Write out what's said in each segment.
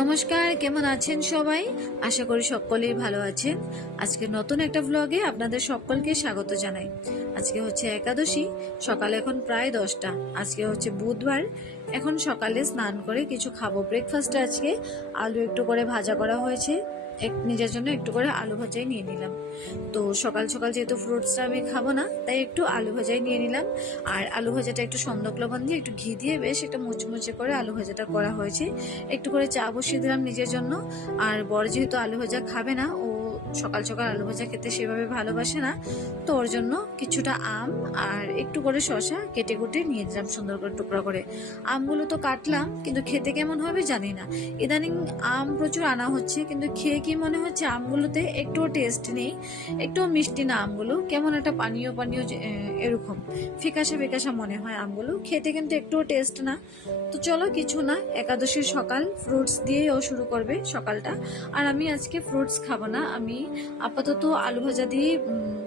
নমস্কার, কেমন আছেন সবাই? আশা করি সকলেই ভালো আছেন। আজকে নতুন একটা ব্লগে আপনাদের সকলকে স্বাগত জানাই। আজকে হচ্ছে একাদশী, সকাল এখন প্রায় 10টা। আজকে হচ্ছে বুধবার। এখন সকালে স্নান করে কিছু খাবো। ব্রেকফাস্টে আজকে আলু একটু করে ভাজা করা হয়েছে, নিজের জন্য একটু করে আলু ভাজাই নিয়ে নিলাম। তো সকাল সকাল যেহেতু ফ্রুটসটা আমি খাবো না, তাই একটু আলু ভাজাই নিয়ে নিলাম। আর আলু ভাজাটা একটু সন্দক লবণ দিয়ে একটু ঘি দিয়ে বেশ একটা মুচমুচে করে আলু ভাজাটা করা হয়েছে। একটু করে চা বসিয়ে দিলাম নিজের জন্য। আর বর যেহেতু আলু ভাজা খাবে না, ও সকাল সকাল আলু ভাজা খেতে সেভাবে ভালোবাসে না, তো ওর জন্য কিছুটা আম আর একটু করে শসা কেটে কুটে নিয়ে দিলাম সুন্দর করে টুকরা করে। আমগুলো তো কাটলাম, কিন্তু খেতে কেমন হবে জানি না। ইদানিং আম প্রচুর আনা হচ্ছে, কিন্তু খেয়ে কি মনে হচ্ছে আমগুলোতে একটুও টেস্ট নেই, একটুও মিষ্টি না। আমগুলো কেমন একটা পানীয় পানীয় এরকম ফিকাশা ফিকাশা মনে হয় আমগুলো খেতে, কিন্তু একটুও টেস্ট না। তো চলো, কিছু না, একাদশীর সকাল ফ্রুটস দিয়েই ও শুরু করবে সকালটা। আর আমি আজকে ফ্রুটস খাবো না, আমি আপাতত আলু ভাজা দিয়ে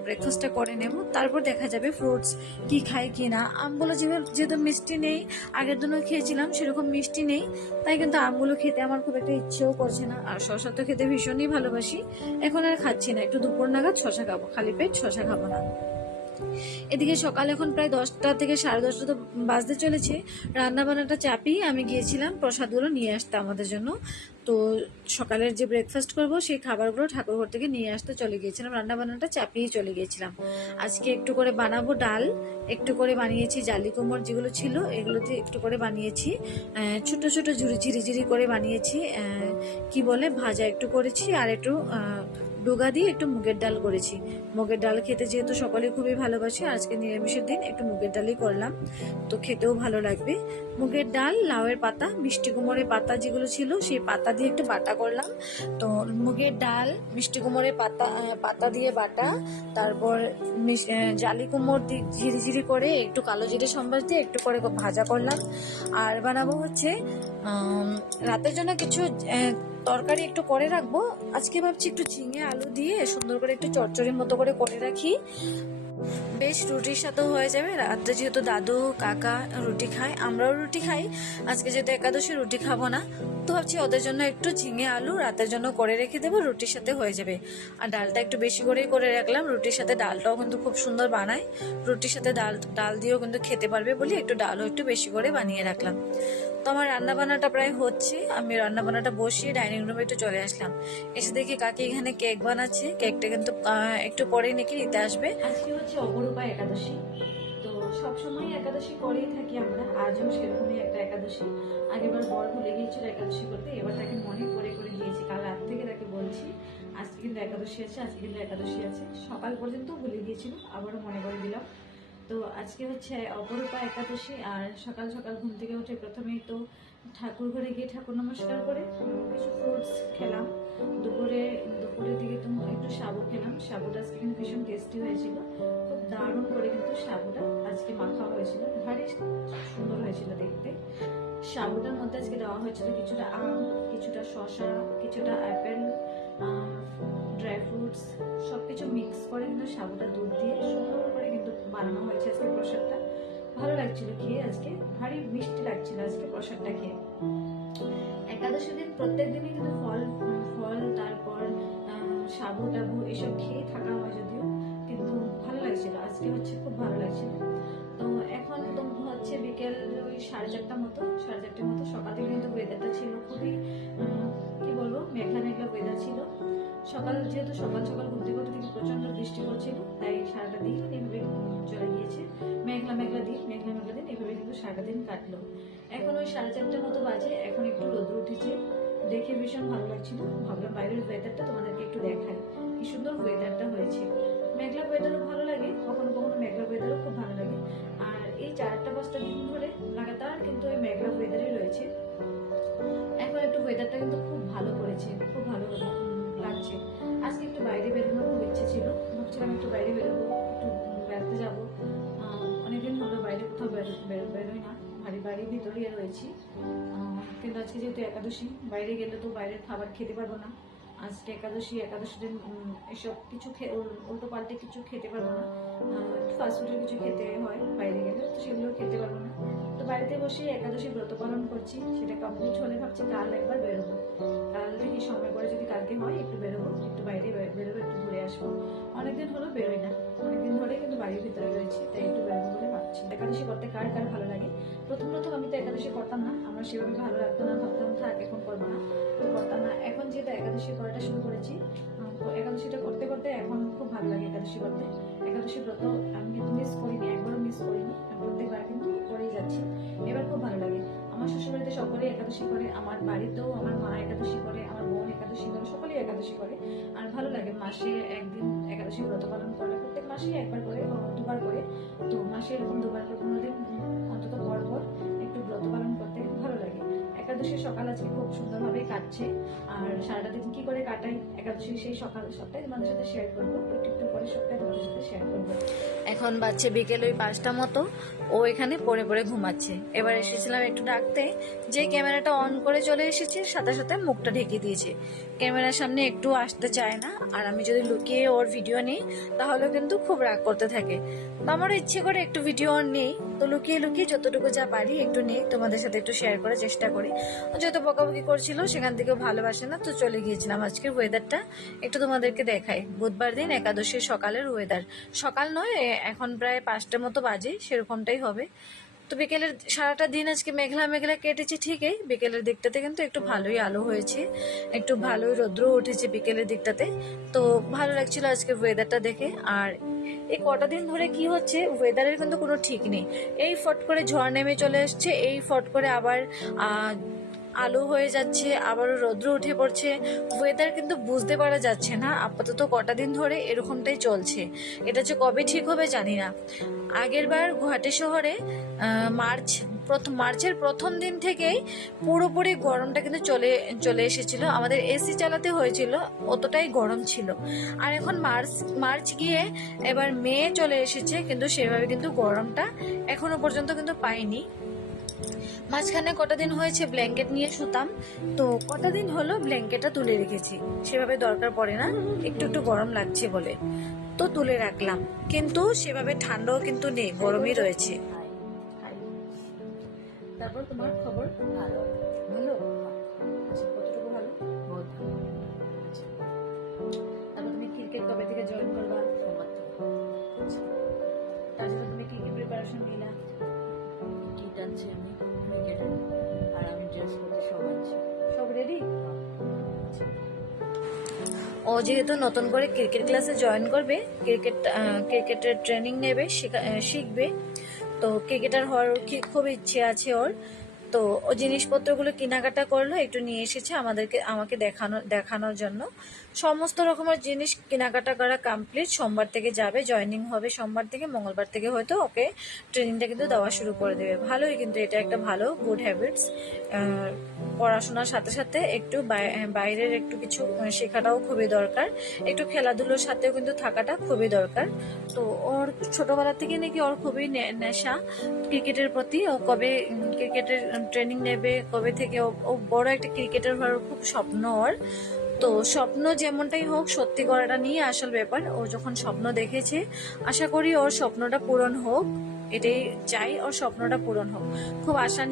ব্রেকফাস্টটা করে নেব, তারপর দেখা যাবে ফ্রুটস কি খাই কি না। আমগুলো যেহেতু মিষ্টি নেই, আগের দিনও খেয়েছিলাম সেরকম মিষ্টি নেই, তাই কিন্তু আমগুলো খেতে আমার খুব একটা ইচ্ছেও করছে না। আর শশা তো খেতে ভীষণই ভালোবাসি, এখন আর খাচ্ছি না। একটু দুপুর নাগাদ শশা খাবো, খালি পেট শশা খাবো না। এদিকে সকাল এখন প্রায় 10টা থেকে 10:30 তো বাজতে চলেছে। রান্না বান্নাটা চাপিয়ে আমি গিয়েছিলাম প্রসাদগুলো নিয়ে আসতে আমাদের জন্য। তো সকালের যে ব্রেকফাস্ট করব সেই খাবারগুলো ঠাকুরঘর থেকে নিয়ে আসতে চলে গিয়েছিলাম, রান্না বান্নাটা চাপিয়ে চলে গিয়েছিলাম। আজকে একটু করে বানাবো ডাল, একটু করে বানিয়েছি জালি কুমড় যেগুলো ছিল এগুলো দিয়ে একটু করে বানিয়েছি, ছোট ছোট ঝিরি ঝিরি করে বানিয়েছি, কি বলে ভাজা একটু করেছি, আর একটু ডোগা দিয়ে একটু মুগের ডাল করেছি। মুগের ডাল খেতে যেহেতু সকলে খুবই ভালোবাসে, আজকে নিরামিষের দিন একটু মুগের ডালই করলাম, তো খেতেও ভালো লাগবে। মুগের ডাল, লাউয়ের পাতা, মিষ্টি কুমড়ের পাতা যেগুলো ছিল সেই পাতা দিয়ে একটু বাটা করলাম। তো মুগের ডাল, মিষ্টি কুমড়ের পাতা দিয়ে বাটা, তারপর জালি কুমড় দিয়ে ঝিরি ঝিরি করে একটু কালো জিরে সম্বাস দিয়ে একটু করে ভাজা করলাম। আর বানাবো হচ্ছে রাতের জন্য কিছু তরকারি একটু করে রাখবো। আজকে ভাবছি একটু ঝিঙে আলু দিয়ে সুন্দর করে একটু চচ্চড়ির মতো করে রাখি, বেশ রুটির সাথেও হয়ে যাবে। রাত্রে যেহেতু দাদু কাকা রুটি খায়, আমরাও রুটি খাই, আজকে যেহেতু একাদশী রুটি খাবো না, তো ভাবছি ওদের জন্য একটু ঝিঙে আলু রাতের জন্য করে রেখে দেবো, রুটির সাথে হয়ে যাবে। আর ডালটা একটু বেশি করেই করে রাখলাম, রুটির সাথে ডালটাও কিন্তু খুব সুন্দর বানায়, রুটির সাথে ডাল দিয়েও কিন্তু খেতে পারবে বলে একটু ডালও একটু বেশি করে বানিয়ে রাখলাম। তো আমার রান্নাবান্নাটা প্রায় হচ্ছে, আমি রান্নাবান্নাটা বসিয়ে ডাইনিং রুমে একটু চলে আসলাম। এসে দেখি কাকি এখানে কেক বানাচ্ছে, কেকটা কিন্তু একটু পরেই নাকি নিতে আসবে। আজকে হচ্ছে অপরূপা একাদশী, তো সবসময় একাদশী করেই থাকি আমরা, আজও সেরকমই একটা একাদশী। আগেরবার বর ভুলে গিয়েছিল একাদশী করতে, এবার তাকে মনে করে করে দিয়েছি, কাল রাত থেকে তাকে বলছি আজকে কিন্তু একাদশী আছে, আজকে কিন্তু একাদশী আছে। সকাল পর্যন্ত ভুলে গিয়েছিল, আবারও মনে করে দিলাম। তো আজকে হচ্ছে অপরূপা একাদশী, আর সকাল সকাল ঘুম থেকে উঠে প্রথমেই তো ঠাকুর ঘরে গিয়ে ঠাকুর নমস্কার করে কিছু ফ্রুটস খেলাম। দুপুরের দিকে তো একটু সাবু খেলাম, সাবুটা আজকে কিন্তু ভীষণ টেস্টি হয়েছিল, খুব দারুণ করে কিন্তু সাবুটা আজকে মাখা হয়েছিল, ভারী সুন্দর হয়েছিল দেখতে। সাবুটার মধ্যে আজকে দেওয়া হয়েছিল কিছুটা আম, কিছুটা শসা, কিছুটা অ্যাপেল, ড্রাই ফ্রুটস সবকিছু মিক্স করে কিন্তু সাবুটা দুধ দিয়ে সুন্দর করে কিন্তু বানানো হয়েছে আজকে প্রসাদটা। ভালো লাগছিল খেয়ে, আজকে ভারী মিষ্টি লাগছিল আজকে প্রসাদটা খেয়ে। একাদশী দিন প্রত্যেক দিনই কিন্তু ফল তারপর সাবু টাবু এসব খেয়ে থাকা হয় যদিও, কিন্তু ভালো লাগছিল আজকে, হচ্ছে খুব ভালো লাগছিল। তো এখন তো হচ্ছে বিকেল ওই 4:30 মতো, 4:30 মতো। সকাল থেকে কিন্তু ওয়েদারটা ছিল খুবই কি বলবো, মেঘলা মেঘলা ওয়েদার ছিল। যেহেতু সকাল সকাল ঘুম থেকে উঠে থেকে প্রচন্ড বৃষ্টি পড়ছিল, তাই সারাটা দিন এভাবে চলে গিয়েছে, মেঘলা মেঘলা দিন এভাবে কিন্তু সারাটা দিন কাটলো। এখন ওই 4:30 মতো বাজে, এখন একটু রোদ উঠেছে, দেখে ভীষণ ভালো লাগছিল। ভাবলাম বাইরের ওয়েদারটা তোমাদেরকে একটু দেখাই, কি সুন্দর ওয়েদারটা হয়েছে। মেঘলা ওয়েদারও ভালো লাগে, কখনো কখনো মেঘলা ওয়েদারও খুব ভালো লাগে। আর এই 4-5টা দিন ধরে লাগাতার কিন্তু ওই মেঘলা ওয়েদারই রয়েছে। এখন একটু ওয়েদারটা কিন্তু খুব ভালো করেছে, খুব ভালো লাগছে। আজকে একটু বাইরে বেরোনোর খুব ইচ্ছে ছিল, ভাবছিলাম একটু বাইরে বেরোবো, একটু বেড়াতে যাবো। অনেকদিন হলো বাইরে কোথাও বেরোই না, বাড়ির ভিতরেই রয়েছি। কিন্তু আজকে যেহেতু একাদশী, বাইরে গেলে তো বাইরের খাবার খেতে পারবো না। আজকে একাদশী দিন এসব কিছু উল্টো পাল্টে কিছু খেতে পারবো না, ফাস্টফুডের কিছু খেতে হয় বাইরে গেলে, তো সেগুলো খেতে পারবো না। তো বাড়িতে বসে একাদশী ব্রত পালন করছি, সেটা কমপ্লিট হলে ভাবছি কাল একবার বেরোবো। কালকে হয় একটু বেরোবো, একটু বাইরে বেরোবো, একটু ঘুরে আসবো। অনেকদিন হলো বেরোই না, অনেকদিন ধরে কিন্তু বাড়ির ভিতরে রয়েছে, তাই একটু বেরোবো বলে ভাবছি। একাদশী করতে কার কার ভালো লাগে? প্রথম আমি তো একাদশী করতাম না, আমার সেভাবে ভালো লাগতো না, ভাবতাম থাক এখন করবো না, তো করতাম না। এখন যেটা একাদশী করাটা শুরু করেছি, তো একাদশীটা করতে করতে এখন খুব ভালো লাগে একাদশী করতে। একাদশী ব্রত আমি কিন্তু মিস করিনি, একবারও মিস করিনি, আমি প্রত্যেকবার কিন্তু করেই যাচ্ছি। এবার খুব ভালো লাগে। আমার শ্বশুরবাড়িতে সকলেই একাদশী করে, আমার বাড়িতেও আমার মা একাদশী করে, আমার বোন একাদশী করে, সকলেই একাদশী করে। আর ভালো লাগে মাসে একদিন একাদশী ব্রত পালন করে, প্রত্যেক মাসেই একবার করে, দুবার করে। তো মাসে এরকম দুবার করে 15 দিন অন্তত পর পর একটু ব্রত পালন করতে ভালো লাগে। একাদশীর সকাল আজকে খুব সুন্দরভাবে কাটছে। আর সারাটা দিন কি করে কাটাই একাদশীর সেই সকাল, সবটাই তোমাদের সাথে শেয়ার করবো, একটু একটু করে সবটাই তোমাদের সাথে শেয়ার করবো। এখন বাজছে বিকেল ওই 5টা মতো, ও এখানে পড়ে পড়ে ঘুমাচ্ছে। এবার এসেছিলাম একটু ডাকতে, যে ক্যামেরাটা অন করে চলে এসেছে, সাথে সাথে মুখটা ঢেকে দিয়েছে, ক্যামেরার সামনে একটু আসতে চায় না। আর আমি যদি লুকিয়ে ওর ভিডিও নিই তাহলে কিন্তু খুব রাগ করতে থাকে। তো আমারও ইচ্ছে করে একটু ভিডিও অন নেই, তো লুকিয়ে লুকিয়ে যতটুকু যা পারি একটু নেই, তোমাদের সাথে একটু শেয়ার করার চেষ্টা করি। যত বকাবকি করছিল সেখান থেকে ভালোবাসে না, তো চলে গিয়েছিলাম। আজকের ওয়েদারটা একটু তোমাদেরকে দেখাই। বুধবার দিন একাদশীর সকালের ওয়েদার, সকাল নয় এখন প্রায় 5টা মতো বাজে, সেরকমটাই হবে। তো বিকেলের সারাটা দিন আজকে মেঘলা মেঘলা কেটেছে ঠিকই, বিকেলের দিকটাতে কিন্তু একটু ভালোই আলো হয়েছে, একটু ভালোই রৌদ্র উঠেছে বিকেলের দিকটাতে। তো ভালো লাগছিল আজকে ওয়েদারটা দেখে। আর এই কটা দিন ধরে কি হচ্ছে, ওয়েদারের কিন্তু কোনো ঠিক নেই। এই ফট করে ঝড় নেমে চলে আসছে, এই ফট করে আবার আলো হয়ে যাচ্ছে, আবারও রৌদ্র উঠে পড়ছে। ওয়েদার কিন্তু বুঝতে পারা যাচ্ছে না। আপাতত কটা দিন ধরে এরকমটাই চলছে, এটা যে কবে ঠিক হবে জানি না। আগের বার গুয়াহাটি শহরে মার্চের প্রথম দিন থেকেই পুরোপুরি গরমটা কিন্তু চলে এসেছিল, আমাদের এসি চালাতে হয়েছিল, অতটাই গরম ছিল। আর এখন মার্চ গিয়ে এবার মে চলে এসেছে, কিন্তু সেভাবে কিন্তু গরমটা এখনো পর্যন্ত কিন্তু পাইনি। মাঝখানে কটা দিন হয়েছে ব্ল্যাঙ্কেট নিয়ে শুতাম, তো কটা দিন হলো ব্ল্যাঙ্কেটটা তুলে রেখেছি, সেভাবে দরকার পড়ে না, একটু একটু গরম লাগছে বলে তো তুলে রাখলাম। কিন্তু সেভাবে ঠান্ডাও কিন্তু নেই, গরমই রয়েছে। তারপর তোমার খবর? ভালো। ভালো? আচ্ছা, কতটুকু ভালো? বহুত ভালো। আচ্ছা, তারপর তুমি ক্রিকেট কবে থেকে জয়েন করবা? সোমবার থেকে। আচ্ছা, তার জন্য তুমি কি কি প্রিপারেশন নিলা? কিট আনছি আমি ক্রিকেটের, আর আমি ড্রেস পত্র সব আনছি। সব রেডি? ও যেহেতু নতুন করে ক্রিকেট ক্লাসে জয়েন করবে, ক্রিকেটের ট্রেনিং নেবে, শিখবে, তো ক্রিকেটার হওয়ার খুব ইচ্ছে আছে ওর। তো ও জিনিসপত্রগুলো কেনাকাটা করলো, একটু নিয়ে এসেছে আমাকে দেখানোর জন্য। সমস্ত রকমের জিনিস কেনাকাটা করা কমপ্লিট। সোমবার থেকে যাবে, জয়েনিং হবে সোমবার থেকে, মঙ্গলবার থেকে হয়তো ওকে ট্রেনিংটা কিন্তু দেওয়া শুরু করে দেবে। ভালোই, কিন্তু এটা একটা ভালো গুড হ্যাবিটস। পড়াশোনার সাথে সাথে একটু বাইরের একটু কিছু শেখাটাও খুবই দরকার, একটু খেলাধুলোর সাথেও কিন্তু থাকাটা খুবই দরকার। তো ওর ছোটবেলা থেকে নাকি ওর খুবই নেশা ক্রিকেটের প্রতি। ও কবে ক্রিকেটের ট্রেনিং নেবে, কবে থেকে ও বড় একটা ক্রিকেটার হওয়ার খুব স্বপ্ন ওর। তো স্বপ্ন যেমনটাই হোক, সত্যি করাটা নিয়ে আসল ব্যাপার। ও যখন স্বপ্ন দেখেছে, আশা করি ওর স্বপ্নটা পূরণ হোক, এটাই চাই, ওর স্বপ্নটা পূরণ হোক। খুব আশা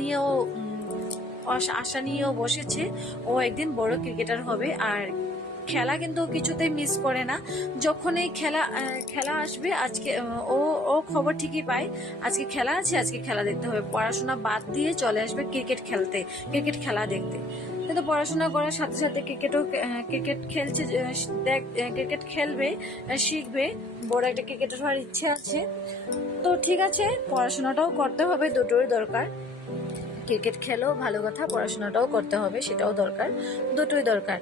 নিয়েও বসেছে, ও একদিন বড় ক্রিকেটার হবে। আর খেলা কিন্তু কিছুতেই মিস করে না। যখন এই খেলা আসবে, আজকে ও খবর ঠিকই পায়, আজকে খেলা আছে, আজকে খেলা দেখতে হবে, পড়াশোনা বাদ দিয়ে চলে আসবে ক্রিকেট খেলা দেখতে। কিন্তু পড়াশোনা করার সাথে সাথে ক্রিকেট ক্রিকেট খেলবে, শিখবে, বড় একটা ক্রিকেটার হওয়ার ইচ্ছে আছে। তো ঠিক আছে, পড়াশোনাটাও করতে হবে, দুটোই দরকার। ক্রিকেট খেলো ভালো কথা, পড়াশোনাটাও করতে হবে, সেটাও দরকার, দুটোই দরকার।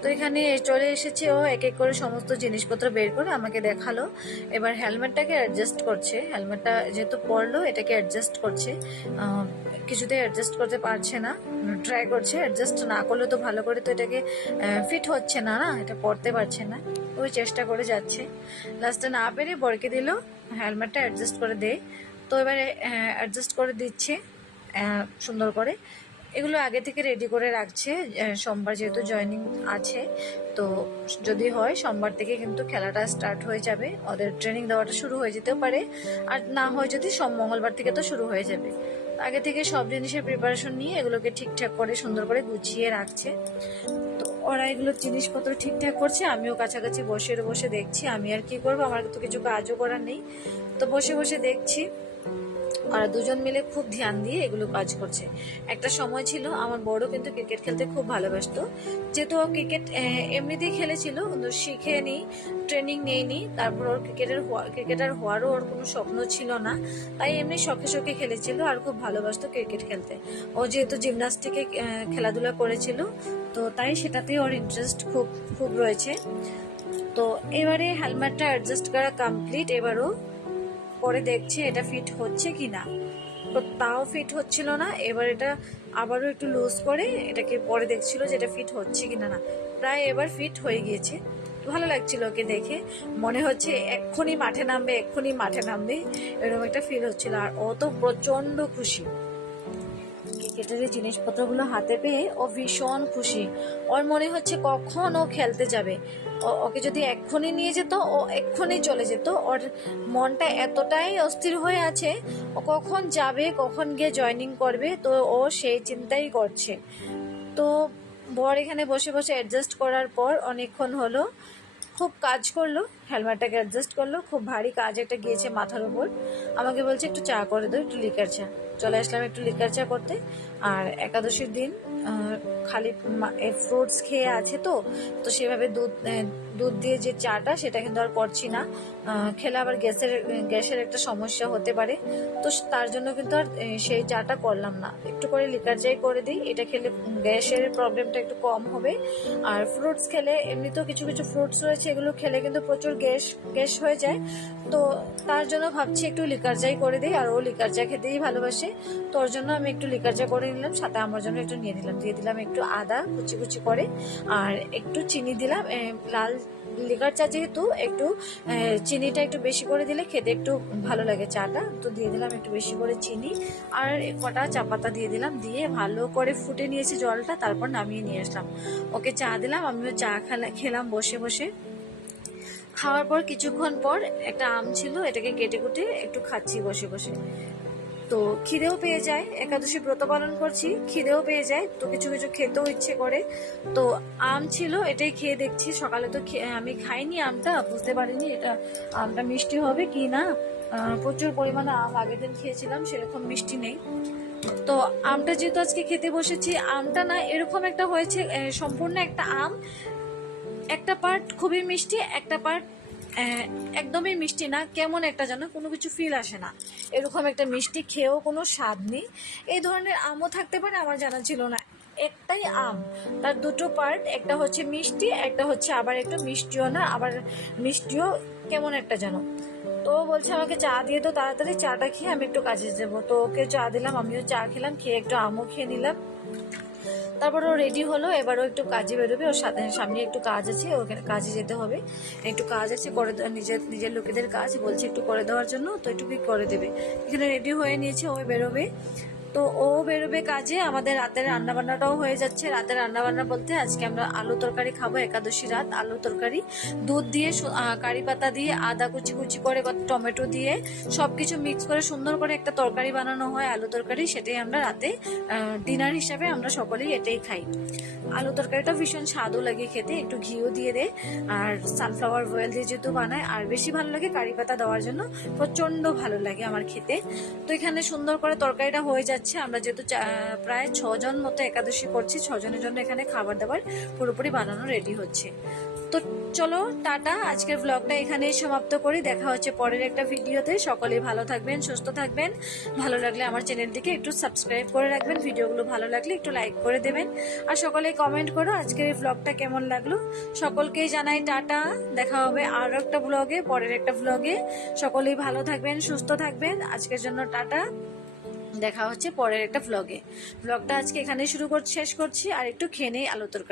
তো এখানে চলে এসেছে, ও এক এক করে সমস্ত জিনিসপত্র বের করে আমাকে দেখালো। এবার হেলমেটটাকে অ্যাডজাস্ট করছে, হেলমেটটা যেহেতু পরলো এটাকে অ্যাডজাস্ট করছে, কিছুতেই অ্যাডজাস্ট করতে পারছে না, ট্রাই করছে। অ্যাডজাস্ট না করলে তো ভালো করে তো এটাকে ফিট হচ্ছে না, এটা পরতে পারছে না, ওই চেষ্টা করে যাচ্ছে। লাস্টে না পেরে বরকে দিল হেলমেটটা অ্যাডজাস্ট করে দে। তো এবারে অ্যাডজাস্ট করে দিচ্ছে সুন্দর করে। এগুলো আগে থেকে রেডি করে রাখছে, সোমবার যেহেতু জয়েনিং আছে, তো যদি হয় সোমবার থেকে কিন্তু খেলাটা স্টার্ট হয়ে যাবে, ওদের ট্রেনিং দেওয়াটা শুরু হয়ে যেতেও পারে। আর না হয় যদি মঙ্গলবার থেকে তো শুরু হয়ে যাবে। আগে থেকে সব জিনিসের প্রিপারেশন নিয়ে এগুলোকে ঠিকঠাক করে সুন্দর করে গুছিয়ে রাখছে। তো ওরা এগুলো জিনিসপত্র ঠিকঠাক করছে, আমিও কাছাকাছি বসে বসে দেখছি। আমি আর কি করবো, আমার তো কিছু কাজও করার নেই, তো বসে বসে দেখছি। আর দুজন মিলে খুব ধ্যান দিয়ে এগুলো কাজ করছে। একটা সময় ছিল আমার বড় কিন্তু ক্রিকেট খেলতে খুব ভালোবাসতো, যেহেতু ও ক্রিকেট এমনিতেই খেলেছিল, কিন্তু শিখে নি, ট্রেনিং নেয়নি। তারপর ওর ক্রিকেটার হওয়ারও ওর কোনো স্বপ্ন ছিল না, তাই এমনি শখে শখে খেলেছিল আর খুব ভালোবাসতো ক্রিকেট খেলতে। ও যেহেতু জিমনাস্টিকে খেলাধুলা করেছিল, তো তাই সেটাতেই ওর ইন্টারেস্ট খুব খুব রয়েছে। তো এবারে হেলমেটটা অ্যাডজাস্ট করা কমপ্লিট। এবারও পরে দেখছে এটা ফিট হচ্ছে কি না, তো তাও ফিট হচ্ছিল না। এবার এটা আবারও একটু লুজ করে এটাকে পরে দেখছিল যে এটা ফিট হচ্ছে কি না। প্রায় এবার ফিট হয়ে গিয়েছে। ভালো লাগছিল ওকে দেখে, মনে হচ্ছে এক্ষুনি মাঠে নামবে এরকম একটা ফিল হচ্ছিল। আর ও তো প্রচন্ড খুশি ক্রিকেটের জিনিসপত্রগুলো হাতে পেয়ে, ও ভীষণ খুশি। ওর মনে হচ্ছে কখন ও খেলতে যাবে। ওকে যদি এক্ষুনি নিয়ে যেত, ও এক্ষুনি চলে যেত। ওর মনটা এতটাই অস্থির হয়ে আছে, ও কখন যাবে, কখন গিয়ে জয়েনিং করবে, তো ও সেই চিন্তাই করছে। তো বর এখানে বসে বসে অ্যাডজাস্ট করার পর অনেকক্ষণ হলো, খুব কাজ করলো, হেলমেটটাকে অ্যাডজাস্ট করলো। খুব ভারী কাজ একটা গিয়েছে মাথার উপর। আমাকে বলছে একটু চা করে দাও, একটু লিকার চা। চলে আসলাম একটু লিকার চা করতে। আর একাদশীর দিন খালি ফ্রুটস খেয়ে আছে, তো তো সেভাবে দুধ দিয়ে যে চাটা সেটা কিন্তু আর করছি না। খেলে আবার গ্যাসের একটা সমস্যা হতে পারে, তো তার জন্য কিন্তু আর সেই চাটা করলাম না। একটু করে লিকার চাই করে দিই, এটা খেলে গ্যাসের প্রবলেমটা একটু কম হবে। আর ফ্রুটস খেলে, এমনিতেও কিছু কিছু ফ্রুটস রয়েছে এগুলো খেলে কিন্তু প্রচুর গ্যাস হয়ে যায়, তো তার জন্য ভাবছি একটু লিকার চাই করে দিই। আর ও লিকার চা খেতেই ভালোবাসে, তো ওর জন্য আমি একটু লিকার চা করে নিলাম, সাথে আমার জন্য একটু নিয়ে দিলাম একটু আদা কুচি কুচি করে, আর একটু চিনি দিলাম। লাল লিকার চা যেহেতু একটু চিনিটা একটু বেশি করে দিলে খেতে একটু ভালো লাগে চাটা, তো দিয়ে দিলাম একটু বেশি করে চিনি। আর কটা চা পাতা দিয়ে দিলাম, দিয়ে ভালো করে ফুটে নিয়েছি জলটা, তারপর নামিয়ে নিয়ে আসলাম। ওকে চা দিলাম, আমিও চা খেলাম বসে বসে। খাওয়ার পর কিছুক্ষণ পর একটা আম ছিল, এটাকে কেটে কুটে একটু খাচ্ছি বসে বসে। তো খিদেও পেয়ে যায়, একাদশী ব্রত পালন করছি, খিদেও পেয়ে যায়, তো কিছু কিছু খেতেও ইচ্ছে করে। তো আম ছিল, এটাই খেয়ে দেখছি। সকালে তো আমি খাইনি আমটা, বুঝতে পারিনি এটা আমটা মিষ্টি হবে কি না। প্রচুর পরিমাণে আম আগের দিন খেয়েছিলাম, সেরকম মিষ্টি নেই। তো আমটা যেহেতু আজকে খেতে বসেছি, আমটা না এরকম একটা হয়েছে, সম্পূর্ণ একটা আম, একটা পার্ট খুবই মিষ্টি, একটা পার্ট একদমই মিষ্টি না, কেমন একটা যেন কোনো কিছু ফিল আসে না, এরকম একটা মিষ্টি, খেয়েও কোনো স্বাদ নেই। এই ধরনের আমও থাকতে পারে, আমার জানা ছিল না। একটাই আম, তার দুটো পার্ট, একটা হচ্ছে মিষ্টি, একটা হচ্ছে আবার একটু মিষ্টিও না, আবার মিষ্টিও কেমন একটা যেন। তো বলছে আমাকে চা দিয়ে তো তাড়াতাড়ি, চাটা খেয়ে আমি একটু কাজে যাবো। তো ওকে চা দিলাম, আমিও চা খেলাম, খেয়ে একটু আমও খেয়ে নিলাম। তারপর ও রেডি হলো, এবারও একটু কাজে বেরোবে, ওর সামনে একটু কাজ আছে, ওখানে কাজে যেতে হবে, একটু কাজ আছে করে নিজের লোকেদের কাজ বলছে একটু করে দেওয়ার জন্য, তো একটু করে দেবে। এখানে রেডি হয়ে নিয়েছে, ও বেরোবে। তো ও বেরোবে কাজে, আমাদের রাতের রান্নাবান্নাটাও হয়ে যাচ্ছে। রাতের রান্নাবান্না বলতে আজকে আমরা আলু তরকারি খাবো, একাদশী রাত আলু তরকারি, দুধ দিয়ে কারি পাতা দিয়ে আদা কুচি কুচি করে টমেটো দিয়ে সবকিছু মিক্স করে সুন্দর করে একটা তরকারি বানানো হয় আলু তরকারি, সেটাই আমরা রাতে ডিনার হিসাবে আমরা সকলেই এটাই খাই। আলু তরকারিটা ভীষণ স্বাদও লাগে খেতে, একটু ঘিও দিয়ে দেয়, আর সানফ্লাওয়ার অয়েল দিয়ে যেহেতু বানায়, আর বেশি ভালো লাগে কারি পাতা দেওয়ার জন্য, প্রচন্ড ভালো লাগে আমার খেতে। তো এখানে সুন্দর করে তরকারিটা হয়ে যাচ্ছে। আমরা যেহেতু প্রায় 6 জন মতো একাদশী করছি, 6 জনের জন্য এখানে খাবার দাবার পুরোপুরি বানানো রেডি হচ্ছে। তো চলো টাটা, আজকের ব্লগটা এখানেই সমাপ্ত করি। দেখা হচ্ছে পরের একটা ভিডিওতে। সকলেই ভালো থাকবেন, সুস্থ থাকবেন। ভালো লাগলে আমার চ্যানেলটিকে একটু সাবস্ক্রাইব করে রাখবেন, ভিডিওগুলো ভালো লাগলে একটু লাইক করে দেবেন, আর সকলে কমেন্ট করো আজকের এই ব্লগটা কেমন লাগলো। সকলকেই জানাই টাটা, দেখা হবে আরো একটা ব্লগে, পরের একটা ব্লগে। সকলেই ভালো থাকবেন, সুস্থ থাকবেন। আজকের জন্য টাটা, দেখা হচ্ছে পরের একটা ব্লগটা আজকে এখানেই শেষ করছি। আর একটু খেয়ে নেই আলু তরকারি।